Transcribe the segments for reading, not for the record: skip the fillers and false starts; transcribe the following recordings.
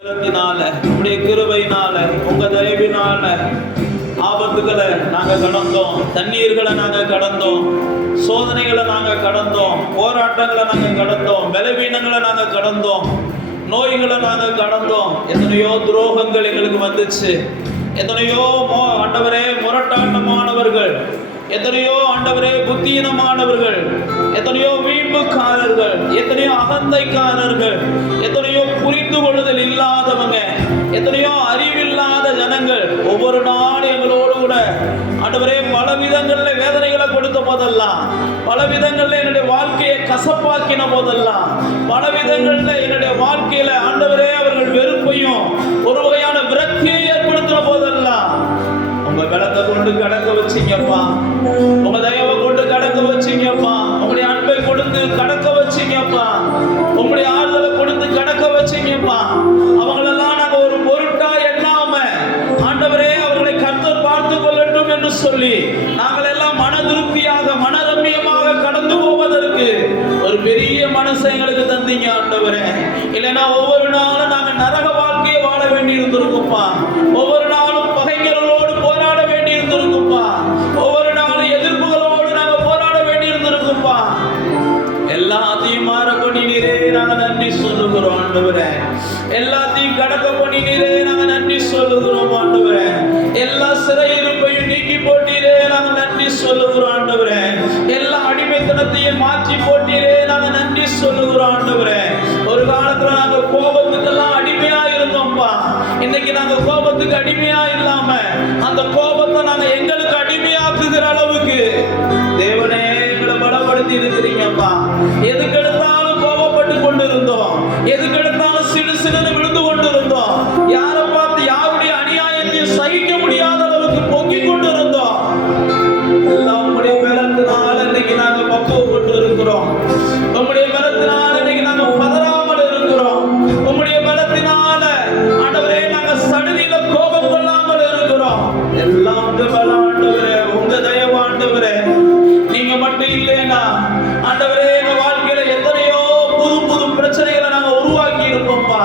உங்களுடைய கிருபையினால உங்க தயவினால ஆபத்துகளை நாங்க கடந்தோம், தண்ணீர்களை நாங்க கடந்தோம், சோதனைகளை நாங்க கடந்தோம், போராட்டங்களை நாங்க கடந்தோம், பலவீனங்களை நாங்க கடந்தோம், நோய்களை நாங்க கடந்தோம். எத்தனையோ துரோகங்கள் எங்களுக்கு வந்துச்சு, எத்தனையோ ஆண்டவரே முரட்டாட்டமானவர்கள், எத்தனையோ ஆண்டவரே புத்தீனமானவர்கள், எத்தனையோ வீண்புக்காரர்கள், எத்தனையோ அகந்தைக்காரர்கள், எத்தனையோ புரிந்து கொள்ளுதல் இல்லாதவங்க, எத்தனையோ அறிவில்லாத ஜனங்கள் ஒவ்வொரு நாளும் எங்களோடு கூட ஆண்டவரே பல விதங்கள்ல வேதனைகளை கொடுத்த போதெல்லாம், பல விதங்கள்ல என்னுடைய வாழ்க்கையை கசப்பாக்கின போதெல்லாம், பல விதங்கள்ல என்னுடைய வாழ்க்கையில ஆண்டவரே அவர்கள் வெறுப்பையும் ஒரு வகையான விரக்தியை ஏற்படுத்தின போதெல்லாம் உங்க பலத்தை கொண்டு கடக்க வச்சீங்கப்பா, உங்க தயவை கொண்டு கடக்க வச்சீங்கப்பா, உங்களுடைய அன்பை கொடுத்து கடக்க வச்சீங்கப்பா, உங்களுடைய ஆறுதலை கொடுத்து கடக்க வச்சீங்கப்பா. அவங்களெல்லாம் நாங்க ஒரு பொருட்டா எண்ணாம ஆண்டவரே அவர்களை கர்த்தர் பார்த்து கொள்ளட்டும் என்று சொல்லி நாங்கள் எல்லாம் மன திருப்தியாக மனரம்யமாக கடந்து போவதற்கு ஒரு பெரிய மனசை எங்களுக்கு தந்தீங்க ஆண்டவரே. இல்லைன்னா ஒவ்வொரு நாளும் நாங்க நரக வாழ்க்கையை வாழ வேண்டி இருந்திருக்கும்பா, ஒவ்வொரு நாளும் பகைஞர்களோடு போராட வேண்டி இருந்திருக்கும்பா, ஒவ்வொரு நாளும் எதிர்ப்புகளோடு நாங்க போராட வேண்டி இருந்திருக்கும்பா. எல்லாத்தையும் மாற பண்ணினீரே நாங்க நன்றி சொல்லுகிறோம் ஆண்டவரே. எல்லாத்தையும் கடக்க பண்ணினீரே நாங்க நன்றி சொல்லுகிறோம் ஆண்டவரே. எல்லா சிறையிருப்பையும் நீக்கி போட்டீரே நாங்க நன்றி சொல்லுகிறோம் ஆண்டவரே. எல்லா அடிமைத்தனத்தையும் மாற்றி போட்டீரே நாங்க நன்றி சொல்லுகிறோம் ஆண்டவரே. ஒரு காலத்துல நாங்க கோபத்துக்கெல்லாம் அடிமையா இருந்தோம்ப்பா, இன்னைக்கு நாங்க கோபத்துக்கு அடிமையா இல்லாம அந்த கோபத்தை நாங்க எங்களுக்கு அடிமையாக்குகிற அளவுக்கு தேவனே எங்களை பலப்படுத்தி இருக்கிறீங்கப்பா. எதுக்கு எடுத்தாலும் கோபப்பட்டு கொண்டு இருந்தோம், எதுக்கு எடுத்தாலும் சிறு சிறுன்னு விழுந்து கொண்டு இருந்தோம், யாரை பார்த்து யாருடைய அநியாயத்தையும் சகிக்க முடியாத அளவுக்கு பொங்கிக் கொண்டு இருந்தோம். எல்லாம் உங்களுடைய பலத்தினால இன்னைக்கு நாங்க பக்குவப்பட்டு இருக்கிறோம், உங்களுடைய பலத்தினால இன்னைக்கு நாங்க பதறாமல் இருக்கிறோம், உங்களுடைய பலத்தினால ஆண்டவரே நாங்க சடுதியில கோபம் கொள்ளாமல் இருக்கிறோம். எல்லாம் உங்க பலம் ஆண்டவரே, உங்க தயவு ஆண்டவரே. நீங்க மட்டும் இல்லைன்னா ஆண்டவரே எங்க வாழ்க்கையில எத்தனையோ புது புது பிரச்சனைகளை நாங்க உருவாக்கி இருப்போம்ப்பா,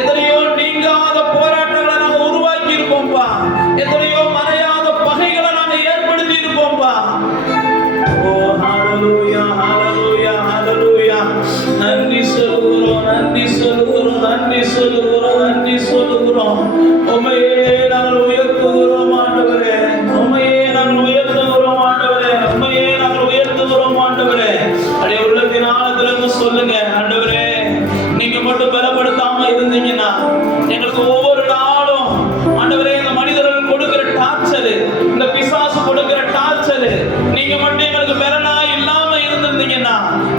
எத்தனையோ நீங்காத போராட்டங்களை நாங்க உருவாக்கி இருப்போம்ப்பா, எத்தனையோ மறையாத பகைகளை நாங்க ஏற்படுத்தி இருப்போம்ப்பா. ஓ ஹalleluya ஹalleluya ஹalleluya. நன்றி சொல்லுகிறோம், நன்றி சொல்லுகிறோம், நன்றி சொல்லுகிறோம், நன்றி சொல்லுகிறோம். உம்மையே நாங்கள் உயர்த்துகிறோம் ஆண்டவரே, உம்மையே நாங்கள் உயர்த்துகிறோம் ஆண்டவரே, உம்மையே நாங்கள் உயர்த்துகிறோம் ஆண்டவரே. அப்படியே உள்ளத்தின் ஆழத்திலிருந்து சொல்லுங்க ஆண்டவரே. நீங்க மட்டும் பலப்படுத்தாம இருந்தீங்கன்னா எங்களுக்கு ஒவ்வொரு நாளும் ஆண்டவரே இந்த மனிதர்கள் கொடுக்கிற டார்ச்சர், இந்த பிசாசு கொடுக்கிற டார்ச்சர், நீங்க மட்டும் எங்களுக்கு பலனா இல்லாம இருந்திருந்தீங்கன்னா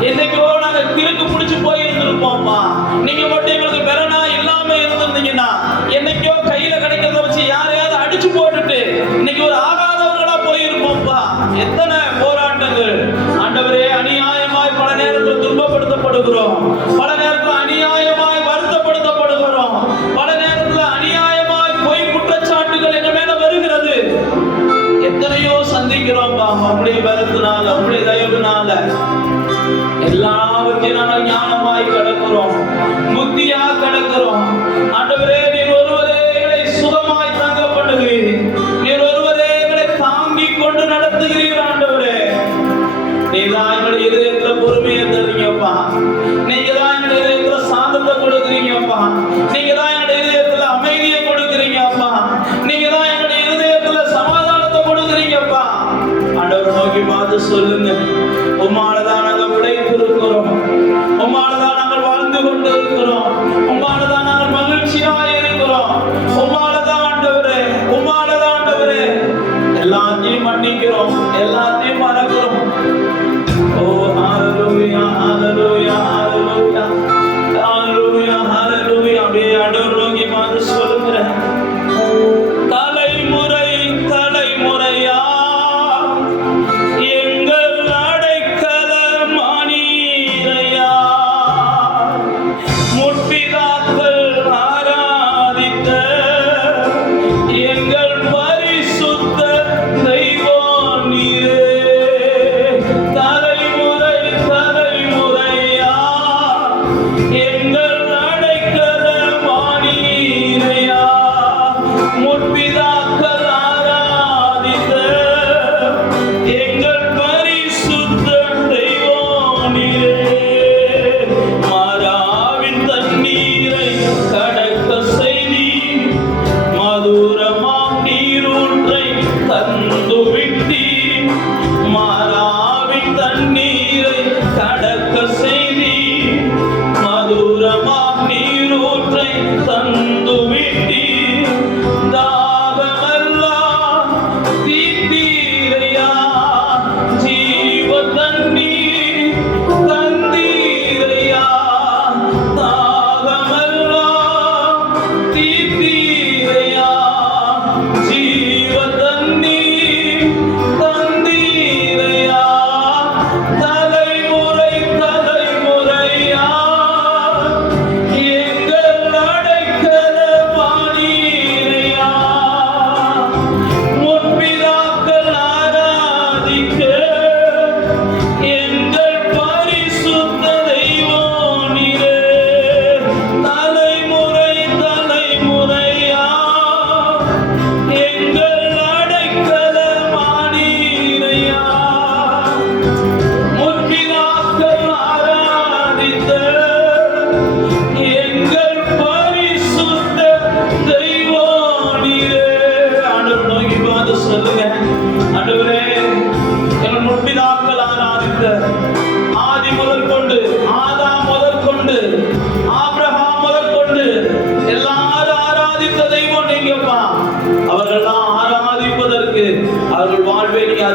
என்னைக்கோ நாங்க கிறுக்கு பிடிச்சு போய் இருந்திருப்போம்ப்பா. நீங்க மட்டும் எங்களுக்கு பலனா இல்லாம இருந்திருந்தீங்கன்னா என்னைக்கோ கையில கிடைக்கிறத வச்சு யாரையாவது அடிச்சு போட்டுட்டு இன்னைக்கு ஒரு ஆகாதவர்களா போயிருப்போம்ப்பா. எத்தனை போராட்டங்கள் ஆண்டவரே, அநியாயமாய் பல நேரத்தில் துன்பப்படுத்தப்படுகிறோம், பல நேரத்தில் அநியாயமாய் வருத்தப்படுத்தப்படுகிறோம், பல நேரத்தில் அநியாயமாய் பொய் குற்றச்சாட்டுகள் எங்க மேல வருகிறது. எத்தனையோ சந்திக்கிறோம்ப்பா. அப்படியே பலத்தினால, அப்படியே தயவுனால எல்லாவற்றையும் நாங்கள் ஞானமாய் கடக்கிறோம், புத்தியா கடக்கிறோம். ஆண்டவரே நீர் ஒருவரே எங்களை சுகமாய் தாங்க பண்ணுகிறீர், நீர் ஒருவரே எங்களை தாங்கிக் கொண்டு நடத்துகிறீர் ஆண்டவரே. நீதான் எங்களுடைய இதயத்துல பொறுமையை தருவீங்கப்பா, நீங்க தான் எங்களுடைய இதயத்துல சாந்தத்தை கொடுக்குறீங்கப்பா, நீங்க தான் எங்களுடைய இதயத்துல அமைதியை கொடுக்குறீங்கப்பா, நீங்க தான் எங்களுடைய இதயத்துல சமாதானத்தை கொடுக்குறீங்கப்பா. ஆண்டவர் நோக்கி பார்த்து சொல்லுங்க, உம்மாலதான் நாங்கள் விளைத்திருக்கிறோம், உம்மாலதான் நாங்கள் வாழ்ந்து கொண்டு இருக்கிறோம், உம்மாலதான் நாங்கள் மகிழ்ச்சியாக இருக்கிறோம், உம்மாலதான் ஆண்டவரே, உம்மாலதான் ஆண்டவரே. எல்லாத்தையும் மன்னிக்கிறோம், எல்லாத்தையும் மறக்கிறோம். ஓ ஹalleluya ஹalleluya ஹalleluya ஹalleluya ஹalleluya. அப்படியே ஆண்டவர் நோக்கி பார்த்து சொல்லுங்க, தலைமுறை தலைமுறையா எங்கள் அடைக்கலமானீரையா, முற்பிதாக்கள் ஆராதித்த எங்கள் பரிசுத்த தெய்வம் நீரே. தலைமுறை தலைமுறையா எங்கள் அடைக்கலமானீரையா,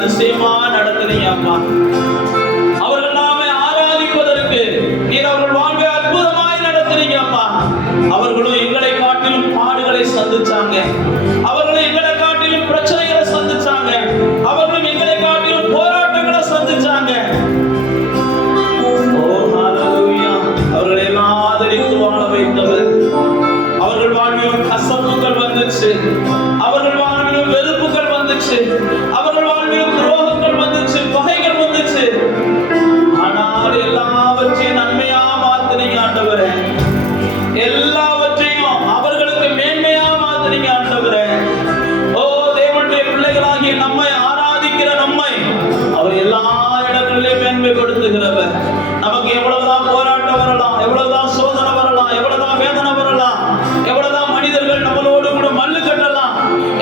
அதிசயமா நடத்துறீங்க அப்பா. அவர்கள் நாமே ஆராதிப்பதற்கு நீர் அவர்கள் வாழ்வை அற்புதமாய் நடத்துறீங்க அப்பா. அவர்களும் எங்களை காட்டிலும் பாடுகளை சந்திச்சாங்க, அவர்களும் எங்களை காட்டிலும் பிரச்சனைகளை சந்திச்சாங்க, அவர்களும் எங்களை காட்டிலும் போராட்டங்களை சந்திச்சாங்க. ஓ ஹalleluya. அவர்களை எல்லாம் ஆதரித்து வாழ வைத்தவர். அவர்கள் வாழ்விலும் கசப்புகள் வந்துச்சு, அவர்கள் வாழ்விலும் வெறுப்புகள் வந்துச்சு, அவர்கள் வாழ்விலும் துரோகங்கள் வந்துச்சு, பகைகள் வந்துச்சு. ஆனால் எல்லாவற்றையும் நன்மையா மாத்தினீங்க ஆண்டவரே. எல்லாவற்றையும் அவர்களுக்கு மேன்மையா மாத்தினீங்க ஆண்டவரே. ஓ தேவனுடைய பிள்ளைகளாகிய நம்மை ஆராதிக்கிற நம்மை அவர் எல்லா இடங்களிலும் மேன்மைப்படுத்துகிறவர். நமக்கு எவ்வளவுதான் போராட்டம் வரலாம், எவ்வளவுதான் சோதனை வரலாம், எவ்வளவுதான் வேதனை வரலாம், எவ்வளவுதான் மனிதர்கள் நம்மளோடு கூட மல்லு கட்டலாம்,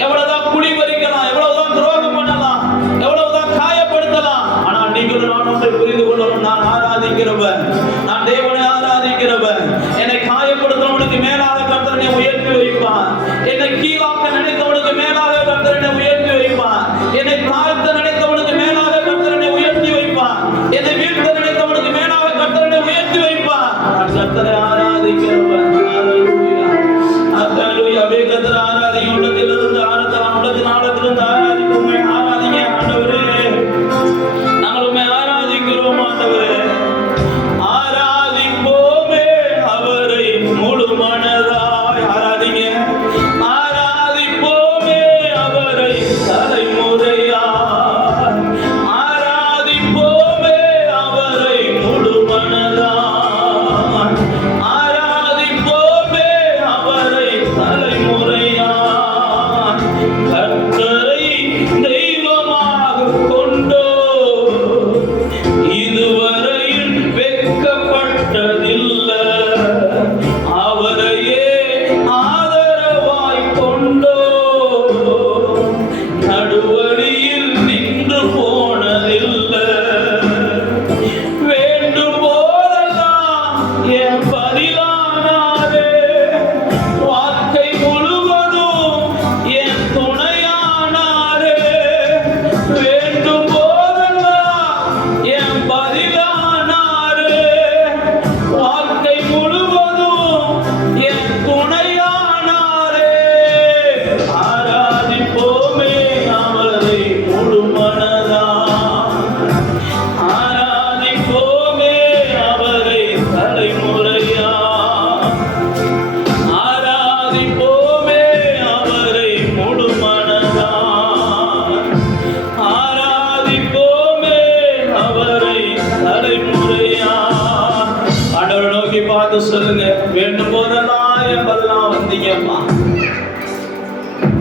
எவ்வளவுதான் குடி பறிக்கலாம், எவ்வளவுதான் துரோகம் பண்ணலாம், எவ்வளவுதான் காயப்படுத்தலாம். ஆனால் நீங்களும் நான் ஒன்றை புரிந்து கொள்ளணும். நான் ஆராதிக்கிறவன், நான் தேவனை ஆராதிக்கிறவன். என்னை காயப்படுத்தவனுக்கு மேலாக கர்த்தர் என்னை உயர்த்தி வைப்பான். என்னை கீழாக்க நினைத்தவனுக்கு மேலாக கர்த்தர் என்னை உயர்த்தி வைப்பான். என்னை தாழ்த்த நினைத்தவனுக்கு மேலாக கர்த்தர் என்னை உயர்த்தி வைப்பான். என்னை வீழ்த்த நினைத்தவனுக்கு மேலாக கர்த்தர் என்னை உயர்த்தி வைப்பான். நான் கர்த்தரை ஆராதிக்கிறவன். ஹalleluya. வேகத்துல ஆராதிங்க, உள்ளத்திலிருந்து ஆராதனை, உள்ளத்தின் ஆழத்திலிருந்து ஆராதிங்க. உம்மை ஆராதிங்க ஆண்டவரே. நாங்கள் உம்மை ஆராதிக்கிறோம் ஆண்டவரே. ஆராதிப்போமே அவரை முழு மனதாய். ஆராதிங்க. ஆராதிப்போமே அவரை தலைமுறையாய். ஆராதிப்போமே அவரை முழு மனதாய். ஆராதிப்போமே அவரை தலைமுறையாய். கர்த்தரை தெய்வமாக கொண்டோ இதுவரையில் வெட்கப்பட்டதில்லை. அவரையே ஆதரவாய் கொண்டோ நடுவழியில் நின்று போனதில்லை. வேண்டும் போதெல்லாம் என் பதிலானாரே. வாழ்க்கை முழுவதும் என் துணையானாரே. வேண்டும் போதெல்லாம் என் பதிலானாரே. வாழ்க்கை முழுவதும் என் துணையானாரே. ஆராதிப்போமே அவரை முழு மனதாய். ஆராதிப்போமே அவரை தலைமுறையாய். ஆராதிப்போமே அவரை முழு மனதாய். ஆராதிப்போமே அவரை தலைமுறையாய். ஆண்டவரை நோக்கி பார்த்து சொல்லுங்க, வேண்டும் போதெல்லாம் என் பதிலாம் வந்தீங்கப்பா.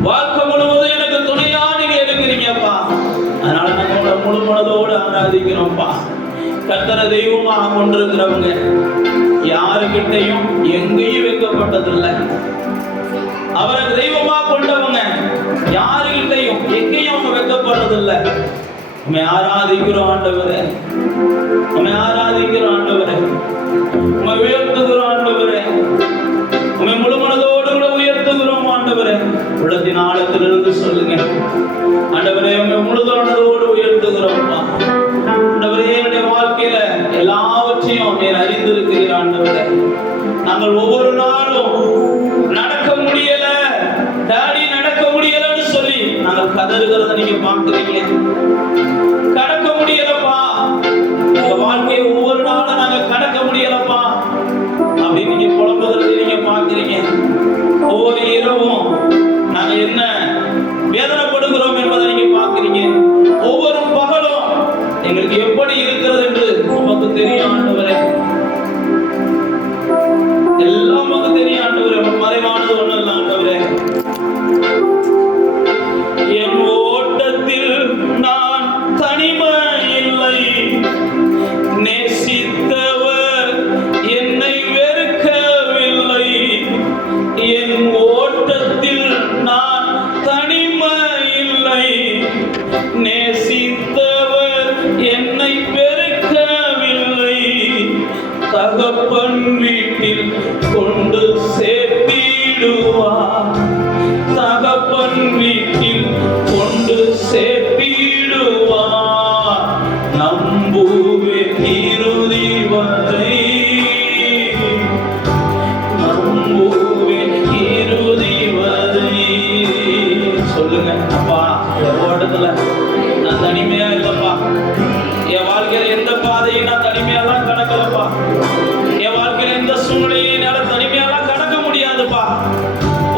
வாழ்க்கை முழுவதும் எனக்கு துணையா நீங்க இருக்கிறீங்கப்பா. அதனால நாங்க உங்களை முழு மனதோடு ஆராதிக்கிறோம்ப்பா. கர்த்தரை தெய்வமாக கொண்டிருக்கிறவங்க யாருக்கிட்டையும் எங்கேயும் வைக்கப்பட்டதில்லை. அவரை தெய்வமா கொண்டவங்க யாருக்கிட்டையும் எங்கேயும் அவங்க வைக்கப்படுறதில்லை. உண்மை ஆராதிக்கிறோம் ஆண்டவரே. உண்மை ஆராதிக்கிறோம் ஆண்டவரே. உண்மை உயர்த்துகிறோம் ஆண்டவரே. உண்மை முழு மனதோடு கூட உயர்த்துகிறோம் ஆண்டவரே. உள்ளத்தின் ஆழத்திலிருந்து சொல்லுங்க ஆண்டவரே. உண்மை முழு மனதோடு உயர்த்துகிறோம்ப்பா. ஆண்டவரே, என்னுடைய வாழ்க்கையில எல்லாவற்றையும் நீர் அறிந்திருக்கிறீர் ஆண்டவரே. நாங்கள் ஒவ்வொரு நாளும் நடக்க முடியல டாடி, நடக்க முடியலன்னு சொல்லி நாங்கள் கதறுகிறத நீங்க பாக்குறீங்க. கடக்க முடியலப்பா, உங்க வாழ்க்கையை ஒவ்வொரு நாளும் நாங்க கடக்க முடியலப்பா அப்படின்னு நீங்க புலம்புகிறத நீங்க பாக்குறீங்க. ஒவ்வொரு இரவும் நாங்க என்ன வேதனைப்படுகிறோம் என்பதை நீங்க பாக்குறீங்க. ஒவ்வொரு பகலும் எங்களுக்கு எப்படி இருக்கிறது என்று நமக்கு தெரியும் ஆண்டவரே. எல்லாம் நமக்கு தெரியும் ஆண்டவரே. மறைவானது ஒண்ணு இல்லை ஆண்டவரே. என் ஓட்டத்தில் நான் தனிமை இல்லை. நேசித்தவர் என்னை வெறுக்கவில்லை. என் ஓட்டத்தில் நான் தனிமை இல்லை. நேசித்தவர் என்னை வெறுக்கவில்லை. தகப்பன் வீட்டில் கொண்டு சேர்த்திடுவார். தகப்பன் வீட்டில் கொண்டு சேர்த்திடுவார். இல்லப்பா,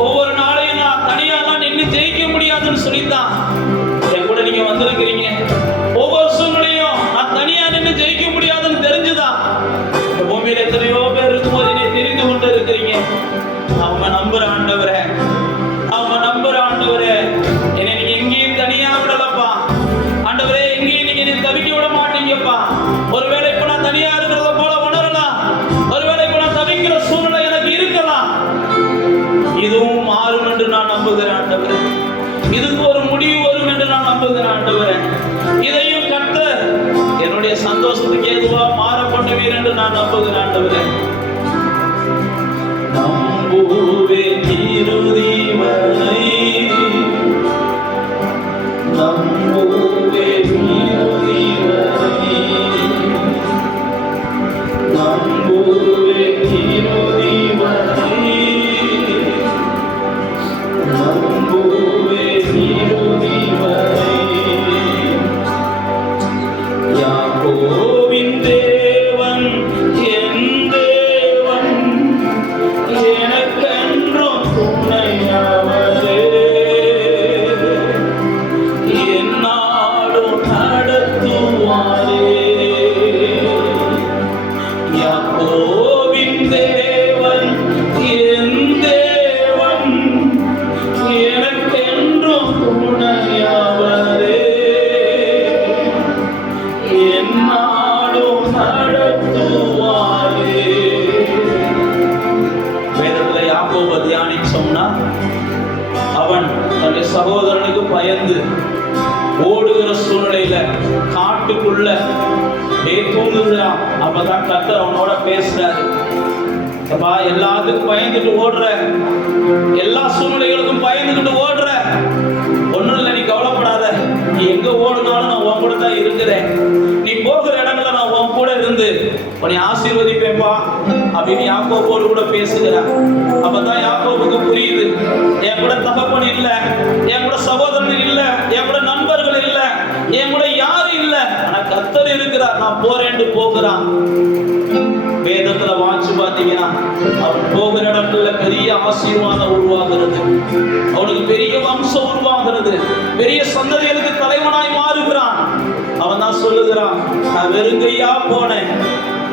ஒவ்வொரு நாளையும் நான் தனியாலாம் நின்று ஜெயிக்க முடியாதுன்னு சொல்லித்தான் என் கூட நீங்க வந்திருக்கிறீங்க. ஒவ்வொரு சூழ்நிலையும் நான் தனியா நின்று ஜெயிக்க முடியாதுன்னு தெரிஞ்சுதான் இந்த பூமியில எத்தனையோ பேர் இருக்கும்போது என்னை தெரிந்து கொண்டு இருக்கிறீங்க. அவங்க நம்புற ஆண்டவரே, அவங்க நம்புற ஆண்டவரே, என்னை நீங்க எங்கேயும் தனியா விடலப்பா ஆண்டவரே, எங்கேயும் நீங்க என்னை தவிக்க விட மாட்டீங்கப்பா. ஒருவேளை இப்ப நான் தனியா இருக்கிறத போல உணரலாம், ஒருவேளை இப்ப நான் தவிக்கிற சூழ்நிலை எனக்கு இருக்கலாம். இதுவும் மாறும் என்று நான் நம்புகிறேன் ஆண்டவரே. இதுக்கு ஒரு முடிவு வரும் என்று நான் நம்புகிறேன் ஆண்டவரே. இதையும் கர்த்தர் என்னுடைய சந்தோஷத்துக்கு ஏதுவா மாறப்பட்டவீர் என்று நான் நம்புகிறேன் ஆண்டவரே. நம்புவேன் இறுதி வரை, நம்புவேன் இறுதி வரை, நம்புவேன் இறுதி வரை, நம்புவேன் இறுதி வரை. யாக்கோபின் தேவன் என் தேவன், எனக்கென்றும் துணையவரே, என்னாலும் நடத்துவாரே. யாக்கோபின் தேவன் என் தேவன், எனக்கென்றும் துணையவரே, என்னாலும் நடத்துவாரே. வேதத்துல யாக்கோபை தியானிச்சோம்னா அவன் தன்னுடைய சகோதரனுக்கு பயந்து ஓடுகிற சூழ்நிலையில காட்டுக்குள்ள தூங்குகிறான். அப்பதான் கர்த்தர் அவனோட பேசுறாரு. அப்பா, எல்லாத்துக்கும் பயந்துட்டு ஓடுற, எல்லா சூழ்நிலைகளுக்கும் பயந்துகிட்டு ஓடுற, ஒன்றும் இல்லை, நீ கவலைப்படாத. நீ எங்க ஓடுனாலும் நான் உன் கூட தான் இருக்கிறேன். நீ போகிற இடங்கள்ல நான் உன் கூட இருந்து உன்னை ஆசீர்வதிப்பேன்பா அப்படின்னு யாக்கோபோடு கூட பேசுகிறான். அப்பதான் யாக்கோபுக்கு புரியுது, என் கூட தகப்பன் இல்ல, என் கூட சகோதரன் இல்ல, என் கூட நண்பர்கள் இல்ல, என் கூட யாரும் இல்ல, ஆனா கர்த்தர் இருக்கிறார், நான் போறேன்னு போகிறான். வேதத்துல வாட்சி பார்த்தீங்கன்னா அவன் போகிற இடத்துல பெரிய ஆசீர்வாதம் உருவாகிறது, அவனுக்கு பெரிய வம்சம் உருவாகிறது, பெரிய சந்ததிகளுக்கு தலைவனாய் மாறுகிறான். அவன் தான் சொல்லுகிறான், நான் வெறுங்கையா போனேன்,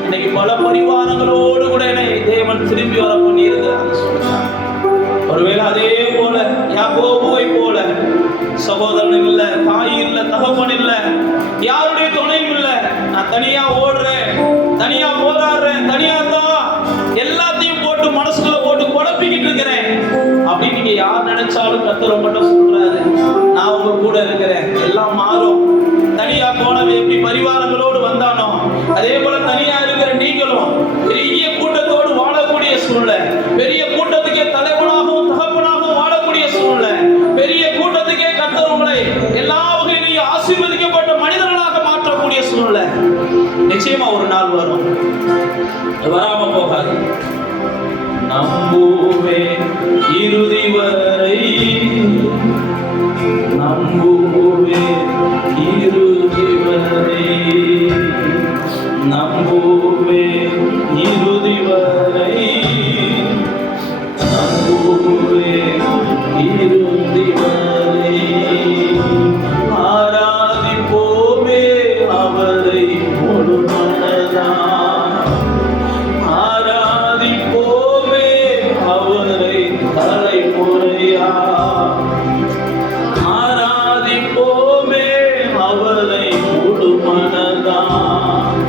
இன்னைக்கு பல பரிவாரங்களோடு கூட என்னை தேவன் திரும்பி வர பண்ணி இருக்கிறான் சொல்றான். ஒருவேளை அதே போல யாக்கோபுவை போல சகோதரன் இல்ல, தாய் இல்ல, தகப்பன் இல்ல, யாருடைய துணையும் இல்ல, நான் தனியா ஓடுறேன், தனியா போராடுறேன், தனியா தான் எல்லாத்தையும் போட்டு மனசுக்குள்ள போட்டு குழப்பிக்கிட்டு இருக்கிறேன் அப்படின்னு நீங்க யார் நினைச்சாலும் கர்த்தர் உங்கள்கிட்ட சொல்றாரு, நான் உங்க கூட இருக்கிறேன், எல்லாம் மாறும். தனியா போனவன் எப்படி பரிவாரங்களோடு வந்தானோ அதே போல தனியா இருக்கிற நீங்களும் பெரிய கூட்டத்தோடு வாழக்கூடிய சூழ்நிலை, பெரிய கூட்டத்துக்கே தலைவனாகவும் தகப்பனாகவும் வாழக்கூடிய சூழ்நிலை, பெரிய கூட்டத்துக்கே கர்த்தர் உங்களை எல்லா வகையிலையும் ஆசீர்வதிக்கப்பட்ட மனிதர்களாக மாற்றக்கூடிய சூழ்நிலை நிச்சயமா ஒரு நாள் வரும், வராம போகாது. நம்புவேன் இறுதி வரை, நம்புவேன் இறுதி வரை, நம்புவேன் இறுதி வரை, நம்புவேன் இறுதி வரை. ஆராதிப்போமே அவரை முழு மனதாய், ஆராதிப்போமே அவரை தலைமுறையா, ஆராதிப்போமே அவரை முழு மனதாய்,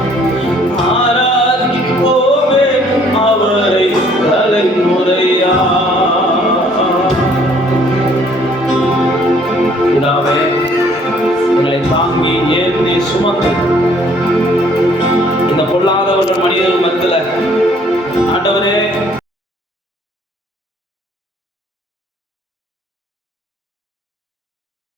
ஆராதிப்போமே அவரை தலைமுறையா. உங்களை தாங்கி ஏந்தி சுமந்து